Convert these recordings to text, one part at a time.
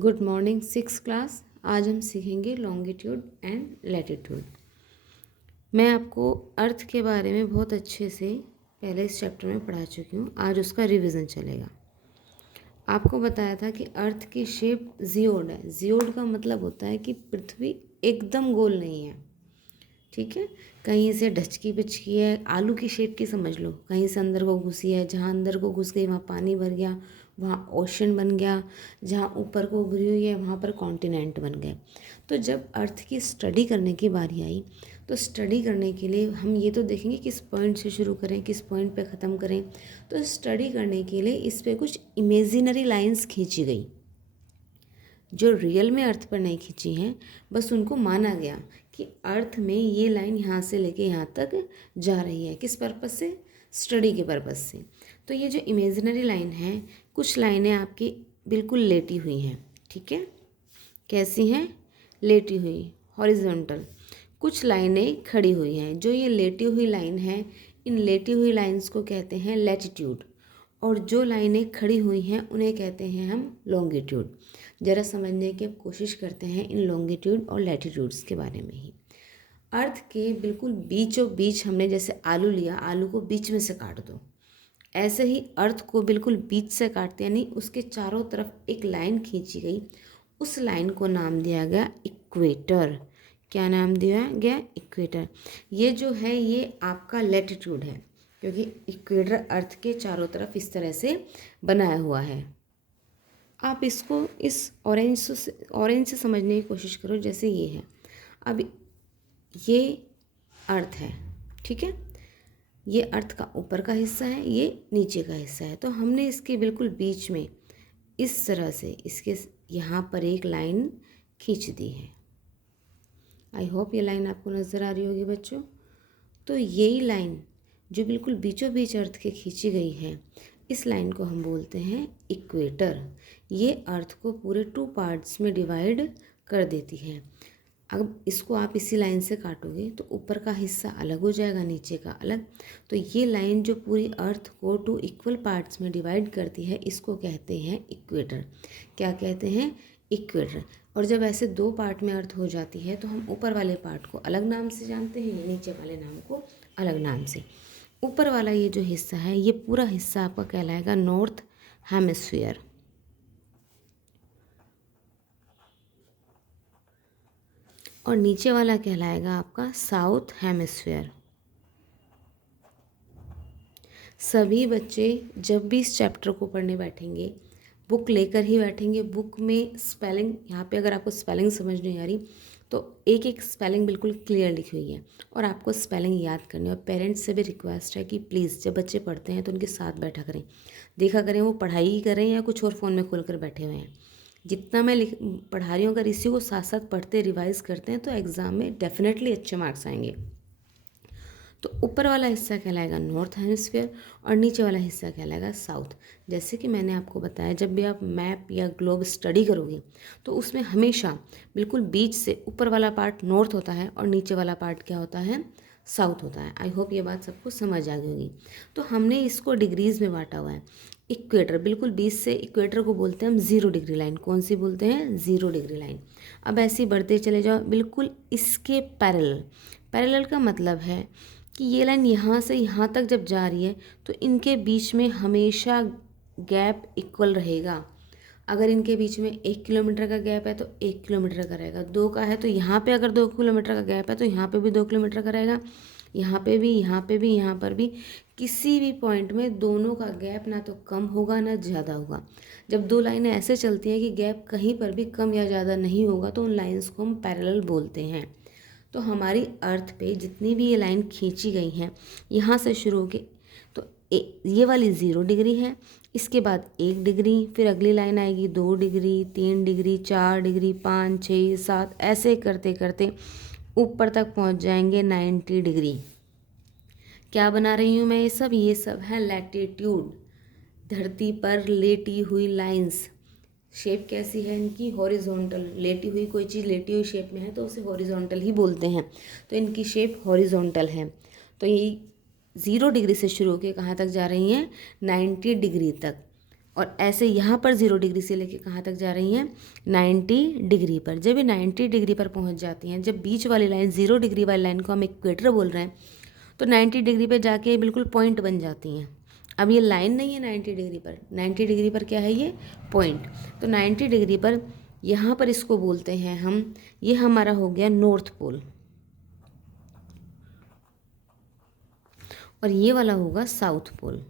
Good morning six class. आज हम सीखेंगे लॉन्गिट्यूड एंड लैटिट्यूड। मैं आपको अर्थ के बारे में बहुत अच्छे से पहले इस चैप्टर में पढ़ा चुकी हूँ। आज उसका रिवीजन चलेगा। आपको बताया था कि अर्थ की शेप जियोड है। जियोड का मतलब होता है कि पृथ्वी एकदम गोल नहीं है, ठीक है। कहीं से ढचकी पिचकी है, आलू की शेप की समझ लो, कहीं से अंदर को घुसी है, जहाँ अंदर को घुस गई वहाँ पानी भर गया, वहाँ ओशन बन गया, जहाँ ऊपर को घुरी हुई है वहाँ पर कॉन्टिनेंट बन गए। तो जब अर्थ की स्टडी करने की बारी आई तो स्टडी करने के लिए हम ये तो देखेंगे किस पॉइंट से शुरू करें, किस पॉइंट पे ख़त्म करें। तो स्टडी करने के लिए इस पर कुछ इमेजिनरी लाइंस खींची गई जो रियल में अर्थ पर नहीं खींची हैं, बस उनको माना गया कि अर्थ में ये लाइन यहाँ से लेके यहाँ तक जा रही है। किस पर्पज़ से? स्टडी के पर्पज़ से। तो ये जो इमेजिनरी लाइन है, कुछ लाइनें आपकी बिल्कुल लेटी हुई हैं, ठीक है। कैसी हैं? लेटी हुई, हॉरिजॉन्टल। कुछ लाइनें खड़ी हुई हैं। जो ये लेटी हुई लाइन है, इन लेटी हुई लाइंस को कहते हैं लैटिट्यूड, और जो लाइनें खड़ी हुई हैं उन्हें कहते हैं हम लॉन्गिट्यूड। ज़रा समझने की अब कोशिश करते हैं इन लॉन्गिट्यूड और लैटिट्यूड्स के बारे में ही। अर्थ के बिल्कुल बीचों बीच हमने जैसे आलू लिया, आलू को बीच में से काट दो, ऐसे ही अर्थ को बिल्कुल बीच से काटते, यानी उसके चारों तरफ एक लाइन खींची गई। उस लाइन को नाम दिया गया इक्वेटर। क्या नाम दिया गया? इक्वेटर। ये जो है ये आपका लैटिट्यूड है, क्योंकि इक्वेटर अर्थ के चारों तरफ इस तरह से बनाया हुआ है। आप इसको इस ऑरेंज से समझने की कोशिश करो। जैसे ये है, अब ये अर्थ है, ठीक है। ये अर्थ का ऊपर का हिस्सा है, ये नीचे का हिस्सा है। तो हमने इसके बिल्कुल बीच में इस तरह से इसके यहाँ पर एक लाइन खींच दी है। आई होप ये लाइन आपको नज़र आ रही होगी बच्चों। तो यही लाइन जो बिल्कुल बीचों बीच अर्थ के खींची गई है, इस लाइन को हम बोलते हैं इक्वेटर। ये अर्थ को पूरे 2 पार्ट्स में डिवाइड कर देती है। अब इसको आप इसी लाइन से काटोगे तो ऊपर का हिस्सा अलग हो जाएगा, नीचे का अलग। तो ये लाइन जो पूरी अर्थ को 2 इक्वल पार्ट्स में डिवाइड करती है, इसको कहते हैं इक्वेटर। क्या कहते हैं? इक्वेटर। और जब ऐसे 2 पार्ट में अर्थ हो जाती है तो हम ऊपर वाले पार्ट को अलग नाम से जानते हैं, नीचे वाले नाम को अलग नाम से। ऊपर वाला ये जो हिस्सा है, ये पूरा हिस्सा आपका कहलाएगा नॉर्थ हेमिस्फीयर, और नीचे वाला कहलाएगा आपका साउथ हेमिस्फीयर। सभी बच्चे जब भी इस चैप्टर को पढ़ने बैठेंगे, बुक लेकर ही बैठेंगे। बुक में स्पेलिंग, यहाँ पे अगर आपको स्पेलिंग समझ नहीं आ रही तो एक एक स्पेलिंग बिल्कुल क्लियर लिखी हुई है और आपको स्पेलिंग याद करनी है। और पेरेंट्स से भी रिक्वेस्ट है कि प्लीज़ जब बच्चे पढ़ते हैं तो उनके साथ बैठा करें, देखा करें वो पढ़ाई ही कर रहे हैं या कुछ और फ़ोन में खोल कर बैठे हुए हैं। जितना मैं पढ़ा रही हूँ, अगर इसी को साथ साथ पढ़ते रिवाइज़ करते हैं तो एग्ज़ाम में डेफिनेटली अच्छे मार्क्स आएंगे। तो ऊपर वाला हिस्सा कहलाएगा नॉर्थ हेमिस्फीयर और नीचे वाला हिस्सा कहलाएगा साउथ। जैसे कि मैंने आपको बताया, जब भी आप मैप या ग्लोब स्टडी करोगे तो उसमें हमेशा बिल्कुल बीच से ऊपर वाला पार्ट नॉर्थ होता है और नीचे वाला पार्ट क्या होता है? साउथ होता है। आई होप ये बात सबको समझ आ गई होगी। तो हमने इसको डिग्रीज में बांटा हुआ है। इक्वेटर बिल्कुल बीच से, इक्वेटर को बोलते हैं हम 0 डिग्री लाइन। कौन सी बोलते हैं? 0 डिग्री लाइन। अब ऐसे बढ़ते चले जाओ बिल्कुल इसके पैरेलल। पैरेलल का मतलब है कि ये लाइन यहाँ से यहाँ तक जब जा रही है तो इनके बीच में हमेशा गैप इक्वल रहेगा। अगर इनके बीच में 1 किलोमीटर का गैप है तो 1 किलोमीटर का रहेगा। 2 का है तो यहाँ पे अगर 2 किलोमीटर का गैप है तो यहाँ पे भी 2 किलोमीटर का रहेगा, यहाँ पे भी, यहाँ पे भी, यहाँ पर भी। किसी भी पॉइंट में दोनों का गैप ना तो कम होगा ना ज़्यादा होगा। जब 2 लाइनें ऐसे चलती हैं कि गैप कहीं पर भी कम या ज़्यादा नहीं होगा तो उन लाइन्स को हम पैरेलल बोलते हैं। तो हमारी अर्थ पे जितनी भी ये लाइन खींची गई हैं, यहाँ से शुरू होके तो ये वाली 0 डिग्री है, इसके बाद 1 डिग्री, फिर अगली लाइन आएगी 2 डिग्री, 3 डिग्री, 4 डिग्री, 5, 6, 7, ऐसे करते करते ऊपर तक पहुँच जाएंगे 90 डिग्री। क्या बना रही हूँ मैं? ये सब है लैटिट्यूड, धरती पर लेटी हुई लाइंस। शेप कैसी है इनकी? हॉरिजॉन्टल। लेटी हुई, कोई चीज़ लेटी हुई शेप में है तो उसे हॉरिजॉन्टल ही बोलते हैं। तो इनकी शेप हॉरिजॉन्टल है। तो ये 0 डिग्री से शुरू होकर कहाँ तक जा रही हैं? 90 डिग्री तक। और ऐसे यहाँ पर 0 डिग्री से लेके कहाँ तक जा रही हैं, 90 डिग्री पर। जब ये 90 डिग्री पर पहुँच जाती हैं, जब बीच वाली लाइन 0 डिग्री वाली लाइन को हम इक्वेटर बोल रहे हैं, तो 90 डिग्री पर जाके बिल्कुल पॉइंट बन जाती हैं। अब ये लाइन नहीं है 90 डिग्री पर, 90 डिग्री पर क्या है, ये पॉइंट। तो 90 डिग्री पर यहाँ पर इसको बोलते हैं हम, ये हमारा हो गया नॉर्थ पोल, और ये वाला होगा साउथ पोल।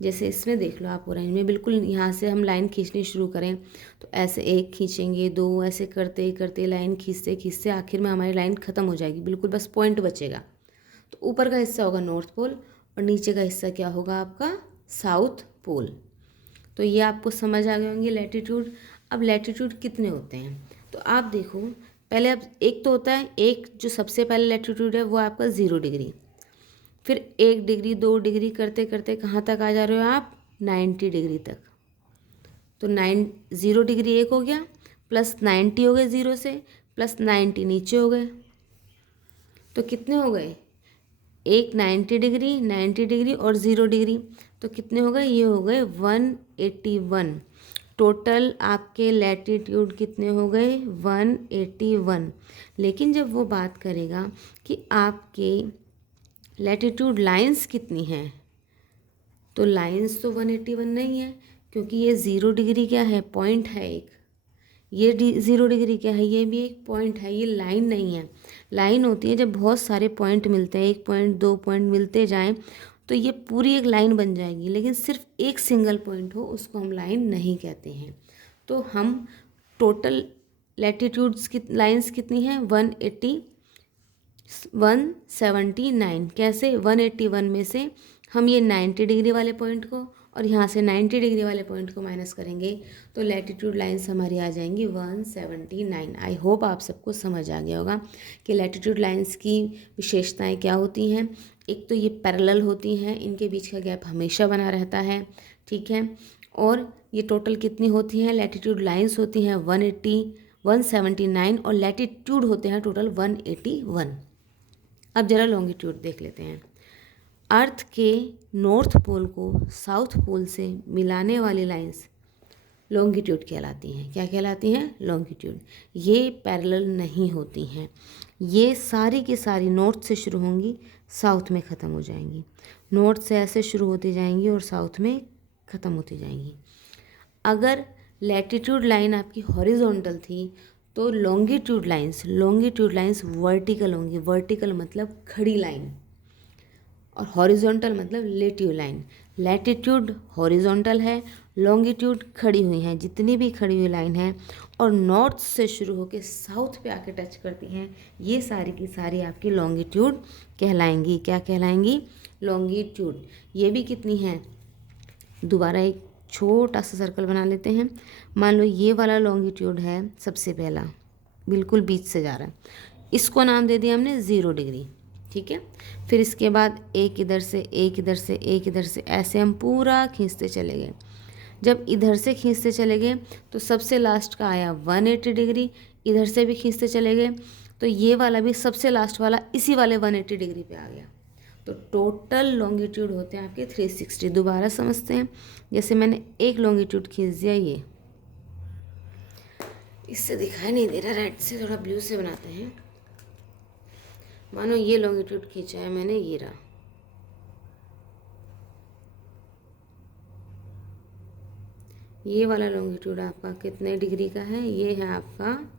जैसे इसमें देख लो आप ऑरेंज में, बिल्कुल यहाँ से हम लाइन खींचनी शुरू करें तो ऐसे एक खींचेंगे, दो, ऐसे करते करते लाइन खींचते खींचते आखिर में हमारी लाइन ख़त्म हो जाएगी, बिल्कुल बस पॉइंट बचेगा। तो ऊपर का हिस्सा होगा नॉर्थ पोल और नीचे का हिस्सा क्या होगा आपका, साउथ पोल। तो ये आपको समझ आ गए होंगे लैटिट्यूड। अब लैटिट्यूड कितने होते हैं, तो आप देखो पहले, अब एक तो होता है, एक जो सबसे पहले लैटिट्यूड है वो आपका 0 डिग्री, फिर 1 डिग्री 2 डिग्री करते करते कहाँ तक आ जा रहे हो आप, 90 डिग्री तक। तो 0 डिग्री एक हो गया, प्लस 90 हो गए 0 से, प्लस 90 नीचे हो गए, तो कितने हो गए, एक 90 डिग्री और 0 डिग्री, तो कितने हो गए, ये हो गए 181। टोटल आपके लैटिट्यूड कितने हो गए, 181। लेकिन जब वो बात करेगा कि आपके लैटिट्यूड लाइंस कितनी हैं, तो लाइंस तो 181 नहीं है, क्योंकि ये 0 डिग्री क्या है, पॉइंट है एक, ये 0 डिग्री क्या है, ये भी एक पॉइंट है, ये लाइन नहीं है। लाइन होती है जब बहुत सारे पॉइंट मिलते हैं, 1 पॉइंट 2 पॉइंट मिलते जाएं तो ये पूरी एक लाइन बन जाएगी, लेकिन सिर्फ एक सिंगल पॉइंट हो उसको हम लाइन नहीं कहते हैं। तो हम टोटल लैटिट्यूड्स की लाइंस कितनी हैं, 179। कैसे, 181 में से हम ये 90 डिग्री वाले पॉइंट को और यहाँ से 90 डिग्री वाले पॉइंट को माइनस करेंगे तो लैटिट्यूड लाइंस हमारी आ जाएंगी 179। आई होप आप सबको समझ आ गया होगा कि लैटिट्यूड लाइंस की विशेषताएं क्या होती हैं। एक तो ये पैरेलल होती हैं, इनके बीच का गैप हमेशा बना रहता है, ठीक है। और ये टोटल कितनी होती हैं, लैटिट्यूड लाइंस होती हैं 179 और लैटिट्यूड होते हैं टोटल 181। अब जरा लॉन्गिट्यूड देख लेते हैं। अर्थ के नॉर्थ पोल को साउथ पोल से मिलाने वाली लाइंस लॉन्गिट्यूड कहलाती हैं। क्या कहलाती हैं, लॉन्गिट्यूड। ये पैरेलल नहीं होती हैं, ये सारी की सारी नॉर्थ से शुरू होंगी, साउथ में ख़त्म हो जाएंगी। नॉर्थ से ऐसे शुरू होती जाएंगी और साउथ में ख़त्म होती जाएंगी। अगर लैटिट्यूड लाइन आपकी हॉरिजॉन्टल थी तो लॉन्गिट्यूड लाइंस वर्टिकल होंगी। वर्टिकल मतलब खड़ी लाइन और हॉरिजॉन्टल मतलब लेटिव लाइन। लैटिट्यूड हॉरिजॉन्टल है, लॉन्गिट्यूड खड़ी हुई हैं, जितनी भी खड़ी हुई लाइन है और नॉर्थ से शुरू होकर साउथ पे आके टच करती हैं, ये सारी की सारी आपकी लॉन्गिट्यूड कहलाएंगी। क्या कहलाएंगी, लॉन्गिट्यूड। ये भी कितनी हैं, दोबारा एक छोटा सा सर्कल बना लेते हैं। मान लो ये वाला लॉन्गिट्यूड है सबसे पहला, बिल्कुल बीच से जा रहा है, इसको नाम दे दिया हमने 0 डिग्री, ठीक है। फिर इसके बाद एक इधर से एक इधर से एक इधर से ऐसे हम पूरा खींचते चले गए। जब इधर से खींचते चले गए तो सबसे लास्ट का आया 180 डिग्री, इधर से भी खींचते चले गए तो ये वाला भी सबसे लास्ट वाला इसी वाले 180 डिग्री पे आ गया। तो टोटल लॉन्गिट्यूड होते हैं आपके 360। दोबारा समझते हैं, जैसे मैंने एक लॉन्गिट्यूड खींच दिया, ये इससे दिखाई नहीं दे रहा, रेड से थोड़ा ब्लू से बनाते हैं। मानो ये लॉन्गिट्यूड खींचा है मैंने, ये रहा, ये वाला लॉन्गिट्यूड आपका कितने डिग्री का है, ये है आपका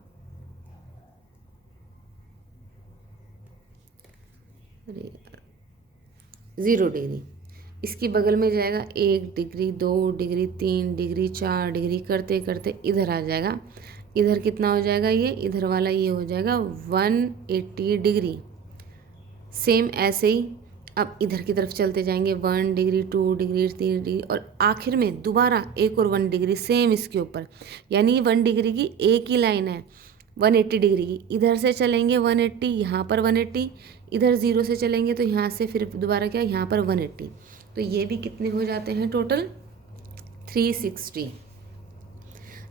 0 डिग्री। इसकी बगल में जाएगा 1 डिग्री 2 डिग्री 3 डिग्री 4 डिग्री करते करते इधर आ जाएगा। इधर कितना हो जाएगा, ये इधर वाला ये हो जाएगा 180 डिग्री। सेम ऐसे ही अब इधर की तरफ चलते जाएंगे, 1 डिग्री 2 डिग्री 3 डिग्री और आखिर में दोबारा एक और 1 डिग्री सेम इसके ऊपर। यानी 1 डिग्री की एक ही लाइन है 180 डिग्री की। इधर से चलेंगे 180, यहाँ पर 180, इधर 0 से चलेंगे तो यहाँ से फिर दोबारा क्या, यहाँ पर 180। तो ये भी कितने हो जाते हैं टोटल 360।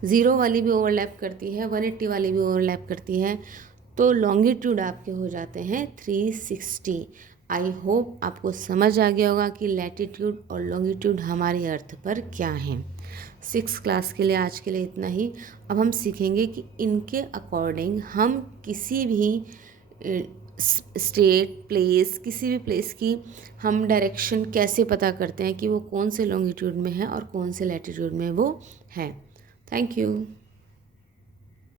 0 वाली भी ओवरलैप करती है, 180 वाली भी ओवरलैप करती है, तो लॉन्गिट्यूड आपके हो जाते हैं 360। आई होप आपको समझ आ गया होगा कि लैटिट्यूड और लॉन्गिट्यूड हमारे अर्थ पर क्या हैं। 6th क्लास के लिए आज के लिए इतना ही। अब हम सीखेंगे कि इनके अकॉर्डिंग हम किसी भी स्टेट, प्लेस, किसी भी प्लेस की हम डायरेक्शन कैसे पता करते हैं कि वो कौन से लॉन्गिट्यूड में है और कौन से लैटिट्यूड में वो है। Thank you.